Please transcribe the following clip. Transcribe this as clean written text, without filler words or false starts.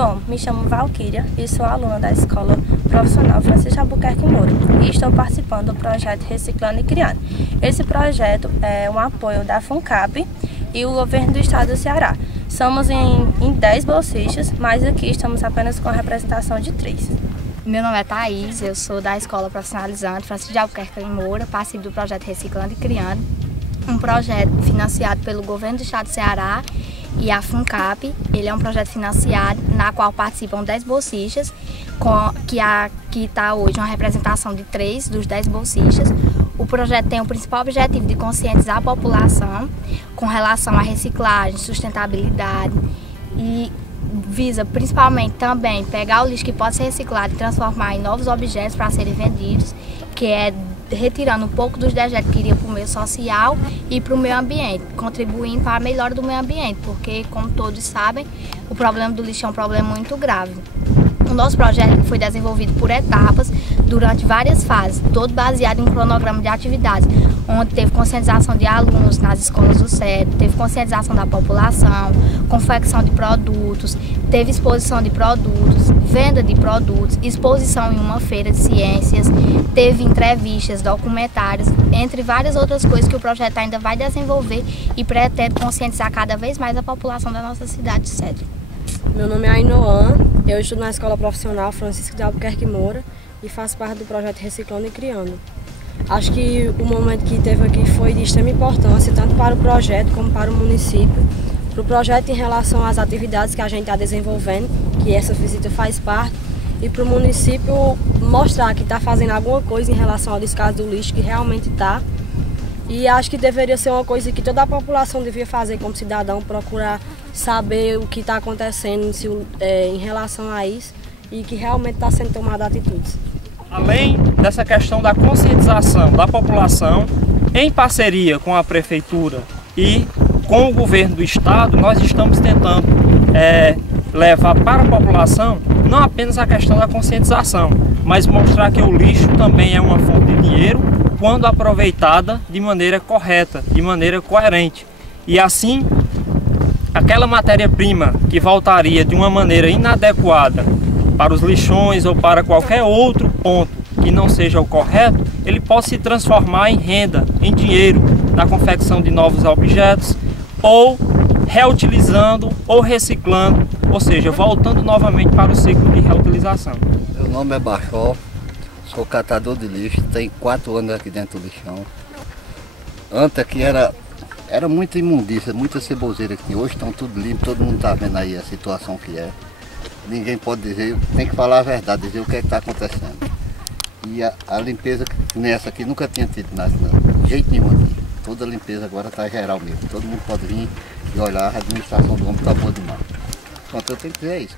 Bom, me chamo Valquíria e sou aluna da Escola Profissional Francisco de Albuquerque Moura e estou participando do projeto Reciclando e Criando. Esse projeto é um apoio da FUNCAP e o governo do estado do Ceará. Somos em 10 bolsistas, mas aqui estamos apenas com a representação de 3. Meu nome é Thaís, eu sou da Escola Profissionalizante Francisco de Albuquerque Moura, participo do projeto Reciclando e Criando, um projeto financiado pelo governo do estado do Ceará e a FUNCAP. Ele é um projeto financiado na qual participam 10 bolsistas, que está hoje uma representação de 3 dos 10 bolsistas. O projeto tem o principal objetivo de conscientizar a população com relação à reciclagem, sustentabilidade e visa principalmente também pegar o lixo que pode ser reciclado e transformar em novos objetos para serem vendidos, que é retirando um pouco dos dejetos que iriam para o meio social e para o meio ambiente, contribuindo para a melhora do meio ambiente, porque, como todos sabem, o problema do lixo é um problema muito grave. O nosso projeto foi desenvolvido por etapas durante várias fases, todo baseado em um cronograma de atividades, onde teve conscientização de alunos nas escolas do CEDO, teve conscientização da população, confecção de produtos, teve exposição de produtos, venda de produtos, exposição em uma feira de ciências, teve entrevistas, documentários, entre várias outras coisas que o projeto ainda vai desenvolver e pretende conscientizar cada vez mais a população da nossa cidade de CEDO. Meu nome é Ainoan, eu estudo na Escola Profissional Francisco de Albuquerque Moura e faço parte do projeto Reciclando e Criando. Acho que o momento que teve aqui foi de extrema importância, tanto para o projeto como para o município. Para o projeto em relação às atividades que a gente está desenvolvendo, que essa visita faz parte, e para o município mostrar que está fazendo alguma coisa em relação ao descarte do lixo, que realmente está. E acho que deveria ser uma coisa que toda a população devia fazer como cidadão, procurar saber o que está acontecendo em relação a isso e que realmente está sendo tomada atitudes. Além dessa questão da conscientização da população, em parceria com a Prefeitura e com o governo do estado, nós estamos tentando levar para a população não apenas a questão da conscientização, mas mostrar que o lixo também é uma fonte de dinheiro quando aproveitada de maneira correta, de maneira coerente. E assim, aquela matéria-prima que voltaria de uma maneira inadequada para os lixões ou para qualquer outro ponto que não seja o correto, ele possa se transformar em renda, em dinheiro, na confecção de novos objetos, ou reutilizando ou reciclando, ou seja, voltando novamente para o ciclo de reutilização. Meu nome é Bachó, sou catador de lixo, tenho 4 anos aqui dentro do lixão. Antes aqui era muita imundícia, muita ceboseira aqui. Hoje estão tudo limpo, todo mundo está vendo aí a situação que é. Ninguém pode dizer, tem que falar a verdade, dizer o que é que está acontecendo. E a limpeza nessa aqui nunca tinha tido nada, de jeito nenhum aqui. Toda a limpeza agora está geral mesmo. Todo mundo pode vir e olhar, a administração do homem está boa demais. Pronto, eu tenho que dizer isso.